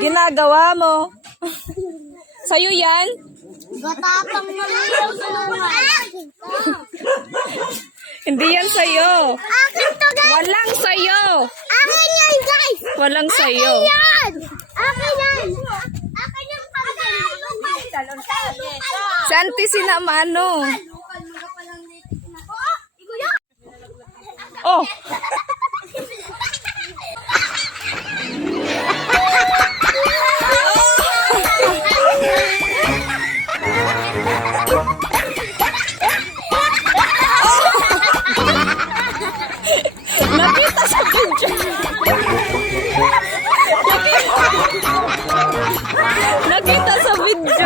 ginagawa mo? Sa'yo yan? Gatapang nalilaw sa Akin. Hindi yan sa'yo. Akin to, guys. Walang sa'yo. Akin yan, guys. Walang sa'yo. Yan. Akin yan. Akin yung panggal. Santi sinamano. Oh, 군주